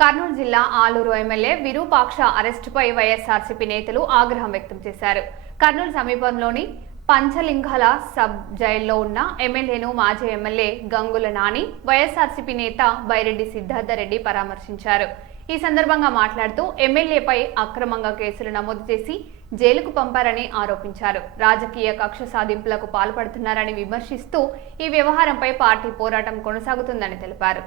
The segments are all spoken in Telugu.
కర్నూలు జిల్లా ఆలూరు ఎమ్మెల్యే విరూపాక్ష అరెస్టుపై వైఎస్ఆర్సీపీ నేతలు ఆగ్రహం వ్యక్తం చేశారు. కర్నూలు సమీపంలోని పంచలింగాల సబ్ జైల్లో ఉన్న ఎమ్మెల్యేను మాజీ ఎమ్మెల్యే గంగుల నాని, వైఎస్ఆర్సీపీ నేత బైరెడ్డి సిద్ధార్థరెడ్డి పరామర్శించారు. ఈ సందర్భంగా మాట్లాడుతూ ఎమ్మెల్యేపై అక్రమంగా కేసులు నమోదు చేసి జైలుకు పంపారని ఆరోపించారు. రాజకీయ కక్ష సాధింపులకు పాల్పడుతున్నారని విమర్శిస్తూ ఈ వ్యవహారంపై పార్టీ పోరాటం కొనసాగుతుందని తెలిపారు.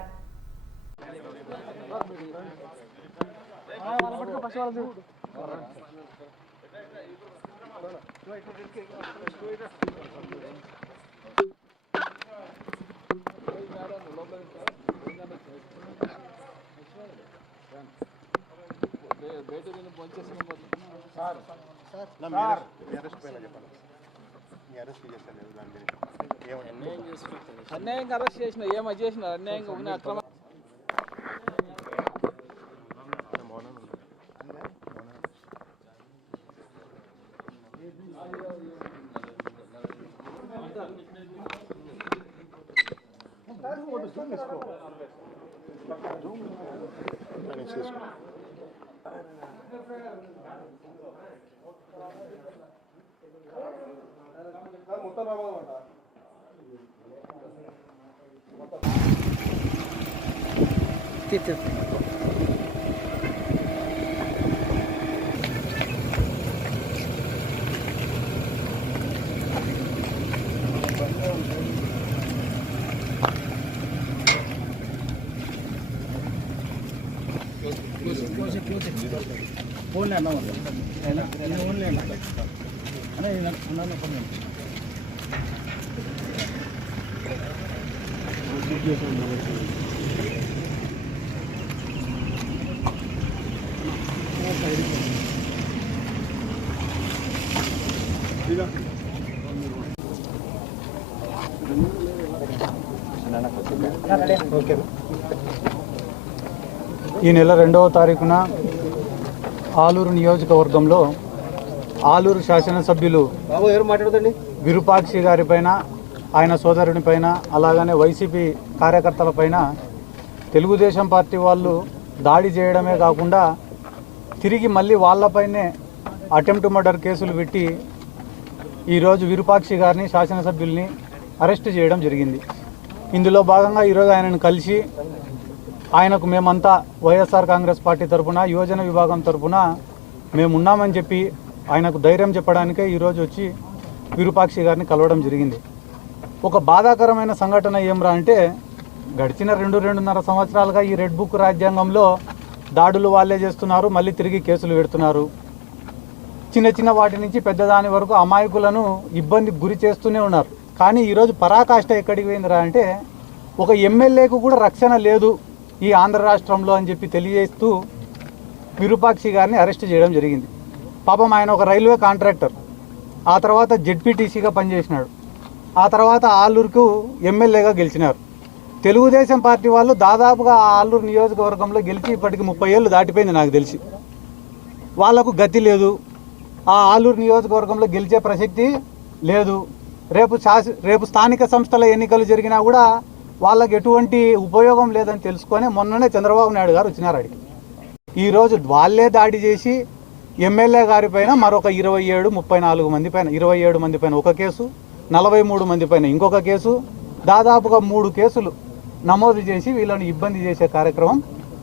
అన్యాయంగా అరెస్ట్ చేసిన ఏమై చేసిన అన్యాయంగా అక్రమ ఈ నెల 2వ తారీఖున ఆలూరు నియోజకవర్గంలో ఆలూరు శాసనసభ్యులు విరూపాక్షి గారిపైన, ఆయన సోదరునిపైన, అలాగనే వైసీపీ కార్యకర్తలపైన తెలుగుదేశం పార్టీ వాళ్ళు దాడి చేయడమే కాకుండా తిరిగి మళ్ళీ వాళ్ళపైనే అటెంప్ట్ మర్డర్ కేసులు పెట్టి ఈరోజు విరూపాక్షి గారిని, శాసనసభ్యుల్ని అరెస్ట్ చేయడం జరిగింది. ఇందులో భాగంగా ఈరోజు ఆయనను కలిసి ఆయనకు మేమంతా వైఎస్ఆర్ కాంగ్రెస్ పార్టీ తరఫున, యువజన విభాగం తరఫున మేమున్నామని చెప్పి ఆయనకు ధైర్యం చెప్పడానికే ఈరోజు వచ్చి విరూపాక్షి గారిని కలవడం జరిగింది. ఒక బాధాకరమైన సంఘటన ఏమ్రా అంటే, గడిచిన 2-2.5 సంవత్సరాలుగా ఈ రెడ్ బుక్ రాజ్యాంగంలో దాడులు వాళ్ళే చేస్తున్నారు, మళ్ళీ తిరిగి కేసులు పెడుతున్నారు. చిన్న చిన్న వాటి నుంచి పెద్దదాని వరకు అమాయకులను ఇబ్బందికి గురి చేస్తూనే ఉన్నారు. కానీ ఈరోజు పరాకాష్ట ఎక్కడికి పోయిందిరా అంటే, ఒక ఎమ్మెల్యేకు కూడా రక్షణ లేదు ఈ ఆంధ్ర రాష్ట్రంలో అని చెప్పి తెలియజేస్తూ విరూపాక్షి గారిని అరెస్ట్ చేయడం జరిగింది. పాపం ఆయన ఒక రైల్వే కాంట్రాక్టర్, ఆ తర్వాత జెడ్పీటీసీగా పనిచేసినాడు, ఆ తర్వాత ఆలూరుకు ఎమ్మెల్యేగా గెలిచినారు. తెలుగుదేశం పార్టీ వాళ్ళు దాదాపుగా ఆ ఆలూరు నియోజకవర్గంలో గెలిచి ఇప్పటికి 30 ఏళ్ళు దాటిపోయింది నాకు తెలిసి. వాళ్లకు గతి లేదు, ఆ ఆలూరు నియోజకవర్గంలో గెలిచే ప్రసక్తి లేదు. రేపు స్థానిక సంస్థల ఎన్నికలు జరిగినా కూడా వాళ్ళకి ఎటువంటి ఉపయోగం లేదని తెలుసుకొని మొన్ననే చంద్రబాబు నాయుడు గారు వచ్చినారు అడిగి. ఈరోజు వాళ్ళే దాడి చేసి ఎమ్మెల్యే గారి పైన మరొక 34 మంది పైన, 27 మంది పైన ఒక కేసు, 43 మంది పైన ఇంకొక కేసు, దాదాపుగా 3 కేసులు నమోదు చేసి వీళ్ళని ఇబ్బంది చేసే కార్యక్రమం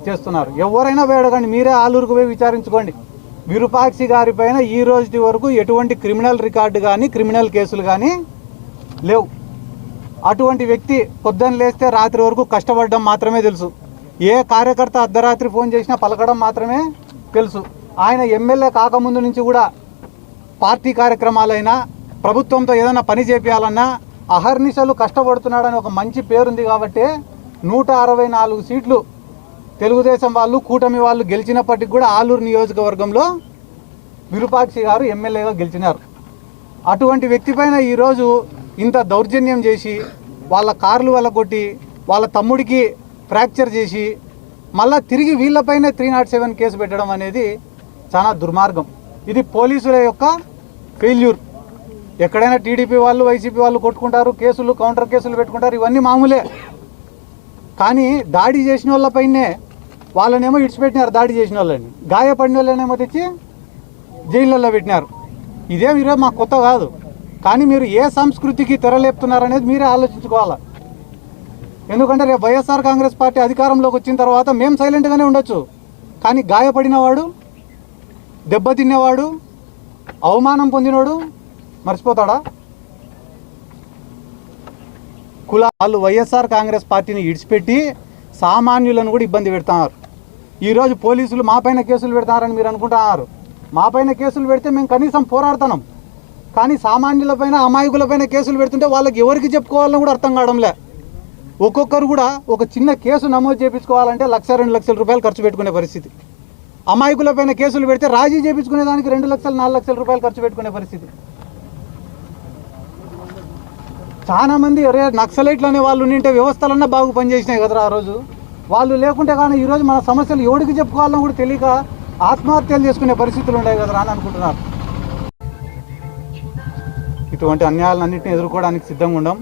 చేస్తున్నారు. ఎవరైనా వేడకండి, మీరే ఆలూరుకు పోయి విచారించుకోండి. విరూపాక్షి గారి పైన ఈ రోజు వరకు ఎటువంటి క్రిమినల్ రికార్డు కానీ, క్రిమినల్ కేసులు కానీ లేవు. అటువంటి వ్యక్తి పొద్దున్న లేస్తే రాత్రి వరకు కష్టపడడం మాత్రమే తెలుసు. ఏ కార్యకర్త అర్ధరాత్రి ఫోన్ చేసినా పలకడం మాత్రమే తెలుసు. ఆయన ఎమ్మెల్యే కాకముందు నుంచి కూడా పార్టీ కార్యక్రమాలైనా, ప్రభుత్వంతో ఏదైనా పని చేపించాలన్నా అహర్నిశలు కష్టపడుతున్నాడని ఒక మంచి పేరుంది. కాబట్టి 164 సీట్లు తెలుగుదేశం వాళ్ళు, కూటమి వాళ్ళు గెలిచినప్పటికి కూడా ఆలూరు నియోజకవర్గంలో విరూపాక్షి గారు ఎమ్మెల్యేగా గెలిచినారు. అటువంటి వ్యక్తి పైన ఈరోజు ఇంత దౌర్జన్యం చేసి, వాళ్ళ కార్లు వెళ్ళగొట్టి, వాళ్ళ తమ్ముడికి ఫ్రాక్చర్ చేసి, మళ్ళీ తిరిగి వీళ్ళపైనే 307 కేసు పెట్టడం అనేది చాలా దుర్మార్గం. ఇది పోలీసుల యొక్క ఫెయిల్యూర్. ఎక్కడైనా టీడీపీ వాళ్ళు, వైసీపీ వాళ్ళు కొట్టుకుంటారు, కేసులు, కౌంటర్ కేసులు పెట్టుకుంటారు, ఇవన్నీ మామూలే. కానీ దాడి చేసిన వాళ్ళపైనే వాళ్ళనేమో ఇడిచిపెట్టినారు, దాడి చేసిన వాళ్ళని. గాయపడిన వాళ్ళనేమో తెచ్చి జైళ్ళల్లో పెట్టినారు. ఇదేం ఈరోజు మాకు కొత్త కాదు. కానీ మీరు ఏ సంస్కృతికి తెరలేపుతున్నారనేది మీరే ఆలోచించుకోవాలి. ఎందుకంటే రేపు వైఎస్ఆర్ కాంగ్రెస్ పార్టీ అధికారంలోకి వచ్చిన తర్వాత మేము సైలెంట్గానే ఉండొచ్చు, కానీ గాయపడినవాడు, దెబ్బతిన్నవాడు, అవమానం పొందినవాడు మర్చిపోతాడా? కులాలు వైఎస్ఆర్ కాంగ్రెస్ పార్టీని ఇడిచిపెట్టి సామాన్యులను కూడా ఇబ్బంది పెడుతున్నారు. ఈరోజు పోలీసులు మా పైన కేసులు పెడతారని మీరు అనుకుంటున్నారు. మా పైన కేసులు పెడితే మేము కనీసం పోరాడుతున్నాం, కానీ సామాన్యులపైన, అమాయకులపైన కేసులు పెడుతుంటే వాళ్ళకి ఎవరికి చెప్పుకోవాలని కూడా అర్థం కావడంలే. ఒక్కొక్కరు కూడా ఒక చిన్న కేసు నమోదు చేయించుకోవాలంటే 1,00,000-2 లక్షల రూపాయలు ఖర్చు పెట్టుకునే పరిస్థితి. అమాయకులపైన కేసులు పెడితే రాజీ చేయించుకునే దానికి 2 లక్షలు 4 లక్షల రూపాయలు ఖర్చు పెట్టుకునే పరిస్థితి. చాలా మంది అరే నక్సలైట్లు అనే వాళ్ళు ఉంటే వ్యవస్థలన్నా బాగా పనిచేసినాయి కదరా ఆ రోజు. వాళ్ళు లేకుంటే కానీ ఈరోజు మన సమస్యలు ఎవరికి చెప్పుకోవాలని కూడా తెలియక ఆత్మహత్యలు చేసుకునే పరిస్థితులు ఉన్నాయి కదరా అని అనుకుంటున్నారు. ఇటువంటి అన్యాయాలన్నింటినీ ఎదుర్కోవడానికి సిద్ధంగా ఉండం.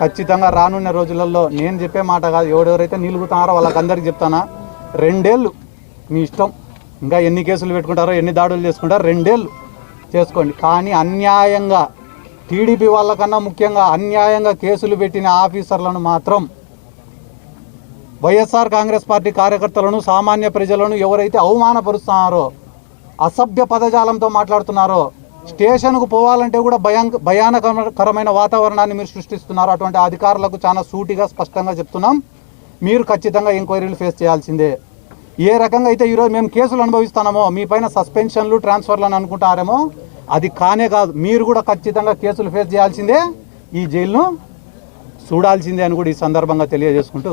ఖచ్చితంగా రానున్న రోజులలో నేను చెప్పే మాట కాదు, ఎవరెవరైతే నిలుగుతున్నారో వాళ్ళకందరికీ చెప్తానా, 2 ఏళ్ళు మీ ఇష్టం. ఇంకా ఎన్ని కేసులు పెట్టుకుంటారో, ఎన్ని దాడులు చేసుకుంటారో 2 ఏళ్ళు చేసుకోండి. కానీ అన్యాయంగా టీడీపీ వాళ్ళకన్నా ముఖ్యంగా అన్యాయంగా కేసులు పెట్టిన ఆఫీసర్లను మాత్రం, వైఎస్ఆర్ కాంగ్రెస్ పార్టీ కార్యకర్తలను, సామాన్య ప్రజలను ఎవరైతే అవమానపరుస్తున్నారో, అసభ్య పదజాలంతో మాట్లాడుతున్నారో, స్టేషన్కు పోవాలంటే కూడా భయానకరమైన వాతావరణాన్ని మీరు సృష్టిస్తున్నారు. అటువంటి అధికారులకు చాలా సూటిగా స్పష్టంగా చెప్తున్నాం, మీరు ఖచ్చితంగా ఎంక్వైరీలు ఫేస్ చేయాల్సిందే. ఏ రకంగా అయితే ఈరోజు మేము కేసులు అనుభవిస్తున్నామో, మీ పైన సస్పెన్షన్లు, ట్రాన్స్ఫర్లు అని అనుకుంటారేమో, అది కానే కాదు. మీరు కూడా ఖచ్చితంగా కేసులు ఫేస్ చేయాల్సిందే, ఈ జైలును చూడాల్సిందే అని కూడా ఈ సందర్భంగా తెలియజేసుకుంటూ